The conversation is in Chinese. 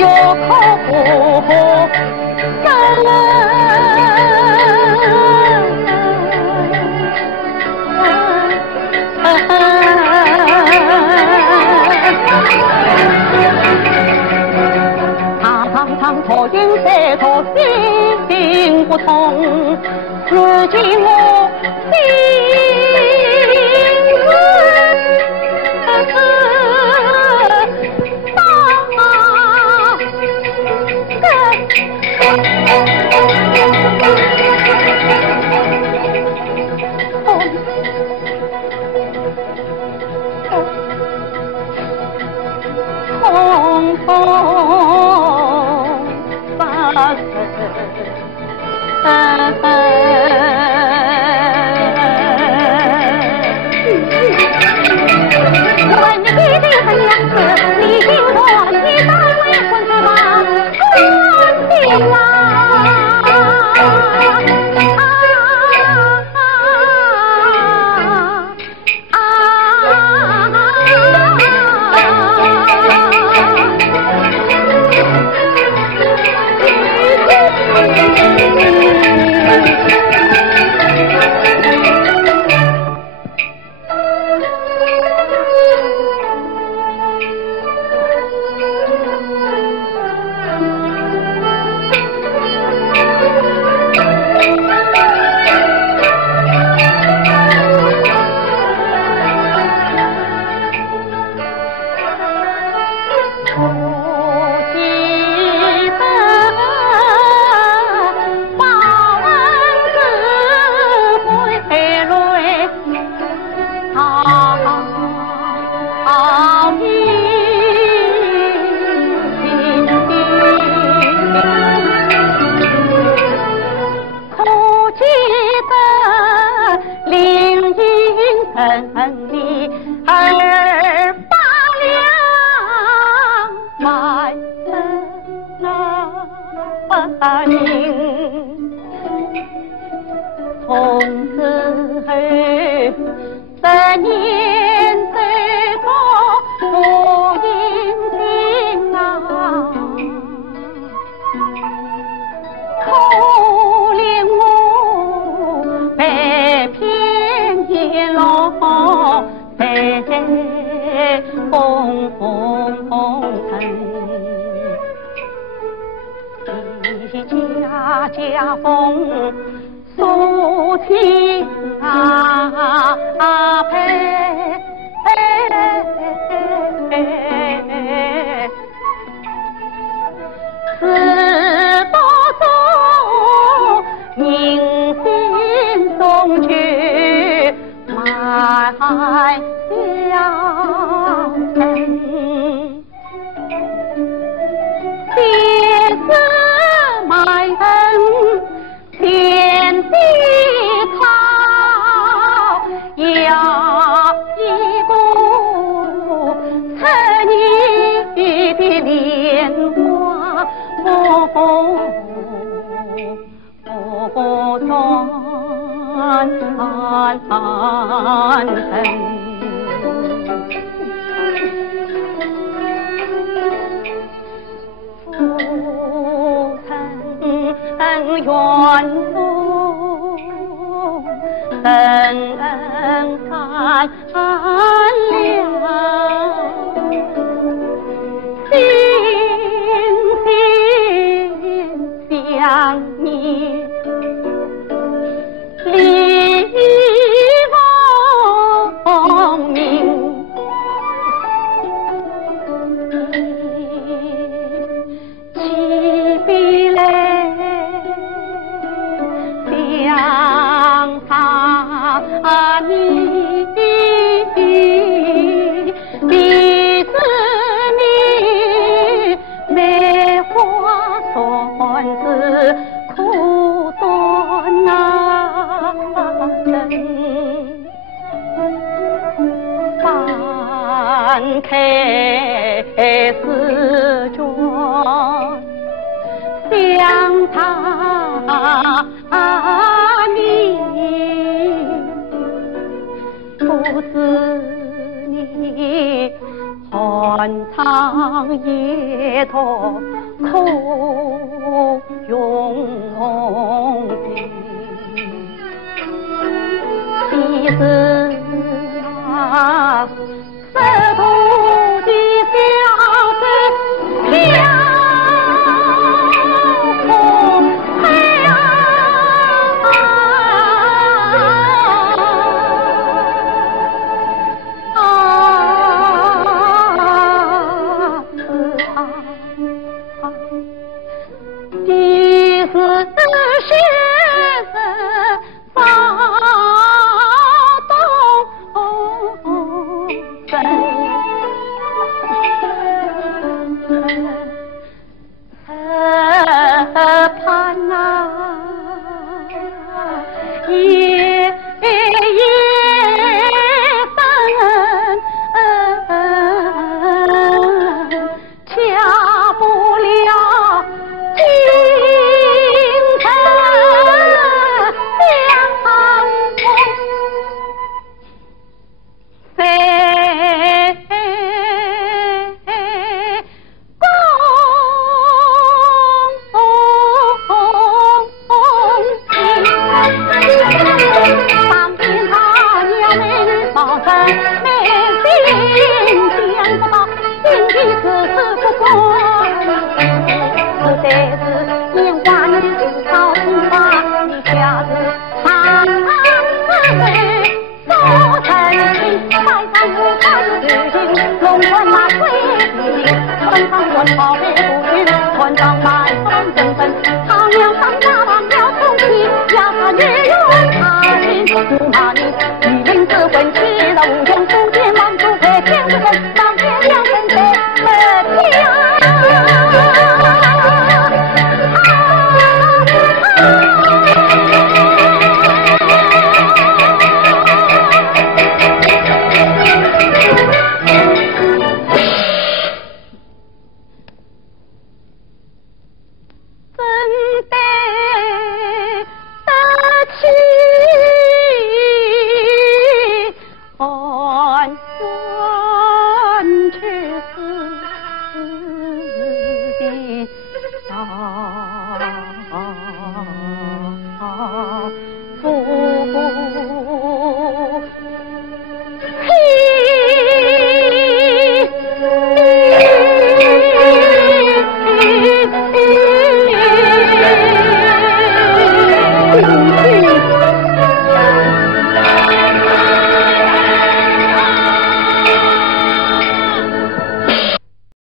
有口常错云在错，心不通，此情我痛发生。问你一定很两次，你听我一单为婚是吧？婚定啊！从此后3年再做不应心啊，可怜我被骗一路在风尘。家风诉情啊，是多种人心中去埋相思，先是埋恨天地草，要一股趁你的莲花不转身。父曾远路等看了，心想你离亡命。你彼此你梅花算是苦短啊，翻开诗卷想他不是你好。愿唱一托苦永别，其实啊，色土的相思飘红海啊，即使是发动盼啊，夜恰不了今晨相逢，谁当天他要美女保身，美心见不到，心地此不过，不得是烟花你自讨苦发，你下次长水说成情，拜上不拜日行，龙船马水行，船上问好别不去，船上满船正分，他娘当家忘了从妻，要他女用他人，不骂你。